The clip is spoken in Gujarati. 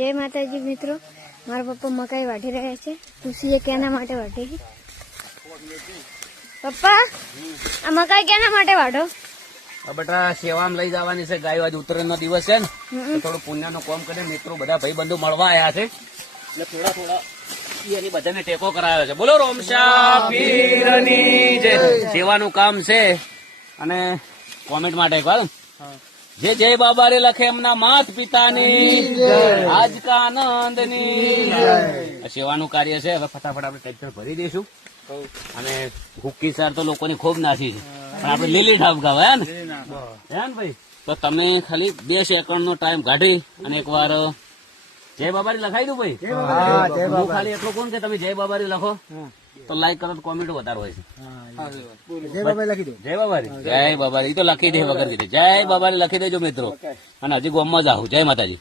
जय माताजी मित्रों। मारा पप्पा मकाई वाढ़ी रहे छे। पूछिए केना माटे वाढ़ी है पप्पा? आ मकाई केना माटे वाढ़ो? बेटा सेवाम लई जवानी से गाय आज उतरण नो दिवस है ने थोड़ा पुण्य नो काम करे मित्रों बधा भाई बंधु मळवा आया छे એટલે થોડા થોડા ઈની બધાને ટેકો કરાયો છે। બોલો રોમશા પીરની જય। સેવાનું કામ છે અને કોમેન્ટ માટે એક વાર જે જય બાબા રે લખે એમના માત પિતાની આજ કા આનંદની સેવાનું કાર્ય છે। હવે ફટાફટ આપણે ટ્રેક્ટર ભરી દઈશું અને હુક્કી સાર તો લોકોની ખૂબ નાસી છે પણ આપણે લીલી ઢાબ ગાવા હે ને ભાઈ? તો તમે ખાલી 2 સેકન્ડનો ટાઈમ કાઢી અને એકવાર જય બાબારી લખાઈ દઉં ભાઈ? હું ખાલી એટલું કોણ કે તમે જય બાબારી લખો તો લાઈક કરો તો કોમેન્ટ વધારે હોય છે। જય બાબારી લખી દો। જય બાબારી, જય બાબારી તો લખી દે વગર કીધે જય બાબારી લખી દેજો મિત્રો। અને હજી ગોમમાં જાઉં। જય માતાજી।